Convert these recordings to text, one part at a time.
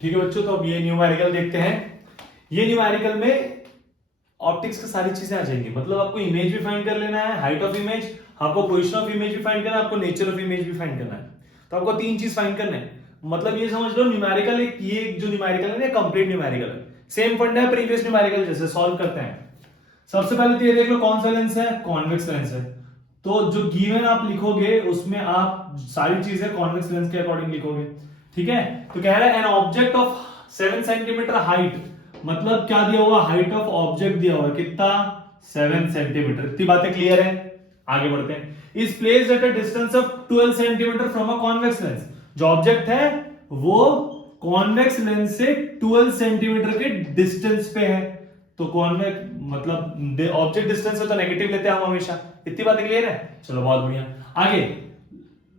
ठीक है बच्चों, तो अब ये न्यूमेरिकल देखते हैं। ये न्यूमेरिकल में ऑप्टिक्स की सारी चीजें आ जाएंगी, मतलब आपको इमेज भी फाइंड कर लेना है, हाइट ऑफ इमेज, आपको पोजीशन ऑफ इमेज भी फाइंड करना है, आपको नेचर ऑफ इमेज भी फाइंड करना है। तो आपको तीन चीज फाइंड करना है। मतलब ये समझ लो न्यूमेरिकल एक, ये जो न्यूमेरिकल है ना कंप्लीट न्यूमेरिकल है, सेम फंडा है प्रीवियस न्यूमेरिकल जैसे। सॉल्व करते हैं। सबसे पहले तो ये देख लो कौन सा लेंस है, कॉन्वेक्स लेंस है। तो जो गिवन आप लिखोगे उसमें आप सारी चीजें कॉन्वेक्स लेंस के अकॉर्डिंग लिखोगे। ठीक है, तो कह रहा है an object of 7 centimetre height, मतलब क्या दिया हुआ, हाइट ऑफ ऑब्जेक्ट दिया हुआ है कितना, 7 सेंटीमीटर। इतनी बातें क्लियर है, आगे बढ़ते हैं। Is placed at a distance of 12 centimetre from a convex lens, जो ऑब्जेक्ट है वो कॉन्वेक्स लेंस से 12 सेंटीमीटर के डिस्टेंस पे है। तो कॉन्वेक्स मतलब ऑब्जेक्ट डिस्टेंस है तो नेगेटिव लेते हैं हम हमेशा। इतनी बातें क्लियर है, चलो बहुत बढ़िया। आगे,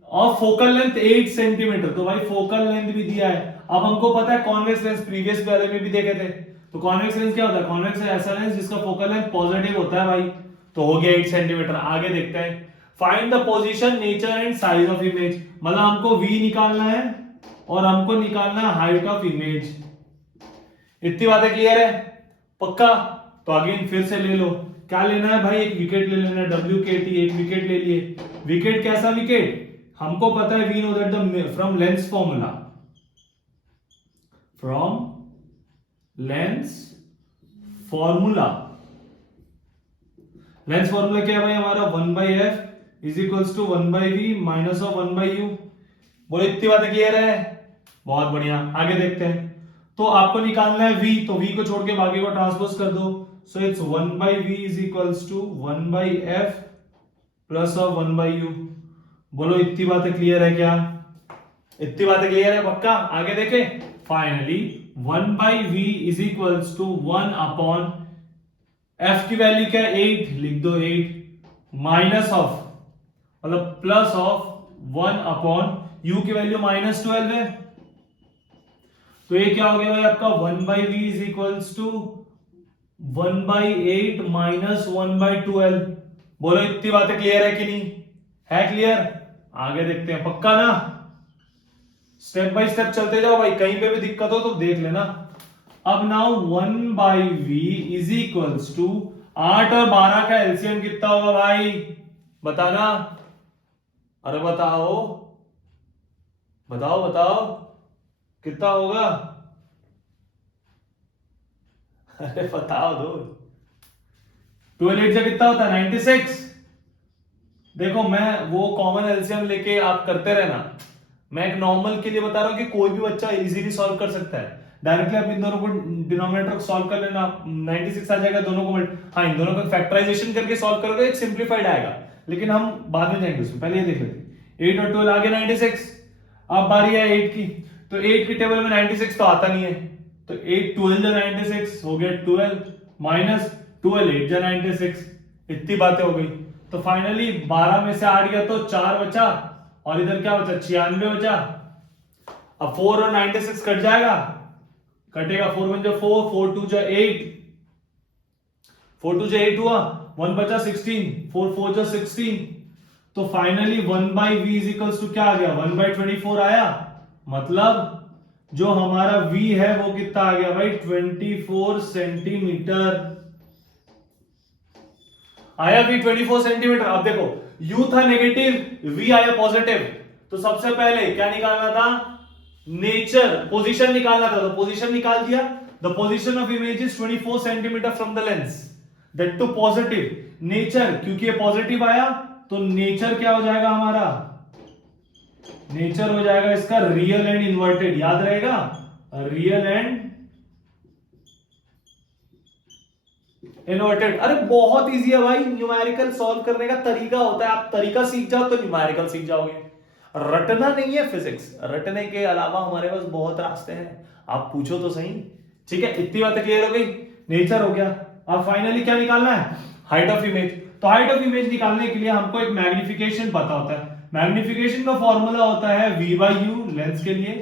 और फोकल लेंथ 8 सेंटीमीटर, तो भाई फोकल लेंथ भी दिया है। अब हमको पता है कॉन्वेक्स लेंस, प्रीवियस वाले में भी देखे थे। तो कॉन्वेक्स लेंस क्या होता है, कॉन्वेक्स ऐसा लेंस जिसका फोकल लेंथ पॉजिटिव होता है भाई। तो हो गया 8 सेंटीमीटर। आगे देखते हैं, find the position, nature and size of image, मतलब हमको v निकालना है और हमको निकालना है हाइट ऑफ इमेज। इतनी बातें क्लियर है, पक्का। तो अगेन फिर से ले लो, क्या लेना है भाई, एक विकेट ले लेना है, WKT, एक विकेट ले लिए। विकेट कैसा विकेट, हमको पता है we know that the from lens formula, from lens formula, lens formula क्या है भाई हमारा, 1/f is equals to 1/v minus of 1/u। बोले इतनी बातें क्लियर है, बहुत बढ़िया। आगे देखते हैं, तो आपको निकालना है v, तो v को छोड़ के बाकी को ट्रांसपोज कर दो। So it's 1/v is equals to 1/f plus of 1/u। बोलो इतनी बातें क्लियर है क्या, इतनी बातें क्लियर है पक्का। आगे देखें, finally 1/v is equals to 1 upon f की वैल्यू क्या है, 8, लिख दो 8, माइनस ऑफ मतलब प्लस ऑफ 1 अपॉन u की वैल्यू -12 है। तो ये क्या हो गया भाई आपका 1/v is equals to 1/8 minus 1/12। बोलो इतनी बातें क्लियर है कि नहीं, है क्लियर। आगे देखते हैं, पक्का ना, स्टेप बाय स्टेप चलते जाओ भाई, कहीं पे भी दिक्कत हो तो देख लेना। अब now 1/v is equals to 8 और 12 का एलसीएम कितना होगा भाई, बताना। अरे बताओ बताओ बताओ, कितना होगा, अरे बताओ दो। 12 8 से कितना होता है, 96। देखो मैं वो कॉमन एलसीएम लेके आप करते रहना, मैं एक नॉर्मल के लिए बता रहा हूं कि कोई भी बच्चा इजीली सॉल्व कर सकता है। डायरेक्टली आप इन दोनों को डिनोमिनेटर को सॉल्व कर लेना, 96 आ जाएगा, दोनों को हाँ इन दोनों का फैक्टराइजेशन करके सॉल्व करोगे एक सिंप्लीफाइड आएगा, लेकिन हम बाद में जाएंगे उसमें, पहले ये देख लेते हैं। 8 और 12 आगे 96। अब बारी है 8 की, तो 8 की टेबल में 96 तो आता नहीं है, तो 8 12 जा 96 हो गया, 12 माइनस 12 8 जा 96। इतनी बातें हो गई। तो फाइनली 12 में से 8 गया तो 4 बचा, और इधर क्या बचा, 96 बचा। अब 4 और 96 कट जाएगा, कटेगा 4 1 जो 4, 4 2 जो 8, 4 2 जो 8 हुआ, 1 बचा 16, 4 4 जो 16। तो finally 1/v is equals to क्या आ गया, 1/24 आया। मतलब जो हमारा v है वो कितना आ गया भाई, 24 सेंटीमीटर आया, v 24 सेंटीमीटर। अब देखो u था नेगेटिव, v आया पॉजिटिव, तो सबसे पहले क्या निकालना था, नेचर पोजीशन निकालना था, तो पोजीशन निकाल दिया। The position of image is 24 centimetre from the lens, that too positive. Nature, क्योंकि ये पॉजिटिव आया तो नेचर क्या हो जाएगा हमारा, नेचर हो जाएगा इसका रियल एंड इन्वर्टेड, याद रहेगा, रियल एंड इन्वर्टेड। अरे बहुत इजी है भाई, न्यूमेरिकल सॉल्व करने का तरीका होता है, आप तरीका सीख जाओ तो न्यूमेरिकल सीख जाओगे। रटना नहीं है फिजिक्स, रटने के अलावा हमारे पास बहुत रास्ते हैं, आप पूछो तो सही। ठीक है, इतनी बातें क्लियर हो गई, नेचर हो गया। अब फाइनली क्या निकालना है, हाइट ऑफ इमेज। तो हाइट ऑफ इमेज निकालने के लिए हमको एक मैग्निफिकेशन पता होता है। मैग्निफिकेशन का फॉर्मूला होता है v/u लेंस के लिए,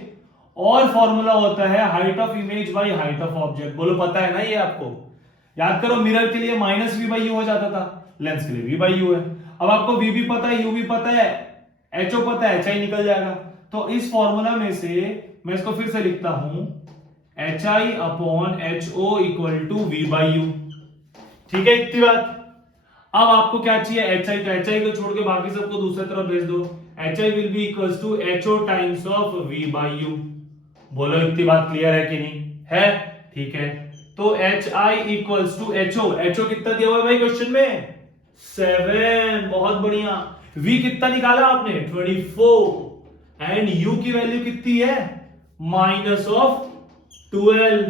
और फॉर्मूला होता है height of image by height of object. बोलो पता है ना ये आपको, याद करो, मिरर के लिए -v/u हो जाता था, लेंस के लिए v/u है। अब आपको v भी पता है, u भी पता है, ho पता है, hi निकल जाएगा। तो इस फॉर्मूला में से मैं इसको फिर से लिखता हूं HI/HO इक्वल टू V/U। ठीक है, इतनी बात। अब आपको क्या चाहिए, HI, तो HI को छोड़ के बाकी सबको दूसरी तरफ भेज दो। HI will be equals to HO times of V/U। बोलो इतनी बात क्लियर है कि नहीं है? ठीक है, तो HI इक्वल्स टू HO कितना दिया हुआ है भाई क्वेश्चन में? 7। बहुत बढ़िया। V कितना निकाला आपने? 24। एंड U की वैल्यू कितनी है? Minus of 12।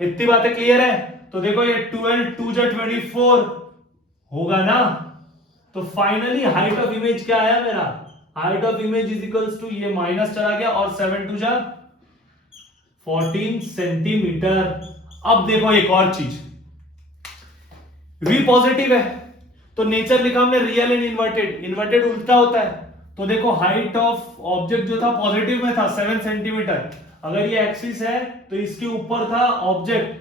इतनी बातें क्लियर है? तो देखो ये 12 2 जा 24 होगा ना। तो फाइनली हाइट ऑफ इमेज क्या आया मेरा? Height of image is equals to, ये माइनस चला गया और 7 2 जा 14 सेंटीमीटर। अब देखो एक और चीज, V पॉजिटिव है तो नेचर लिखा हमने रियल एंड इन्वर्टेड। इन्वर्टेड उल्टा होता है। तो देखो हाइट ऑफ ऑब्जेक्ट जो था पॉजिटिव में था 7 सेंटीमीटर। अगर ये एक्सिस है तो इसके ऊपर था ऑब्जेक्ट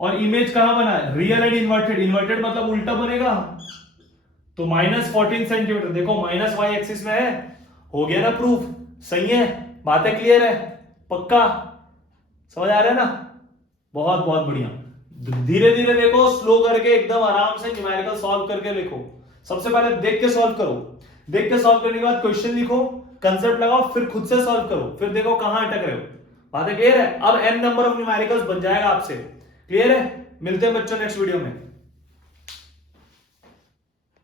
और इमेज कहां बना है? Real and inverted. इन्वर्टेड मतलब उल्टा बनेगा, तो माइनस 14 सेंटीमीटर। देखो माइनस वाई एक्सिस में है। हो गया ना प्रूफ? सही है, बातें क्लियर है? पक्का समझ आ रहा है ना? बहुत बहुत बढ़िया। धीरे धीरे देखो, स्लो करके एकदम आराम से न्यूमेरिकल सॉल्व करके लिखो। सबसे पहले देख के सॉल्व करो, देख के सॉल्व करने के बाद क्वेश्चन लिखो, कंसेप्ट लगाओ, फिर खुद से सॉल्व करो, फिर देखो कहां अटक रहे हो। बातें क्लियर है? अब n नंबर ऑफ न्यूमेरिकल्स बन जाएगा आपसे। क्लियर है? मिलते हैं बच्चों नेक्स्ट वीडियो में।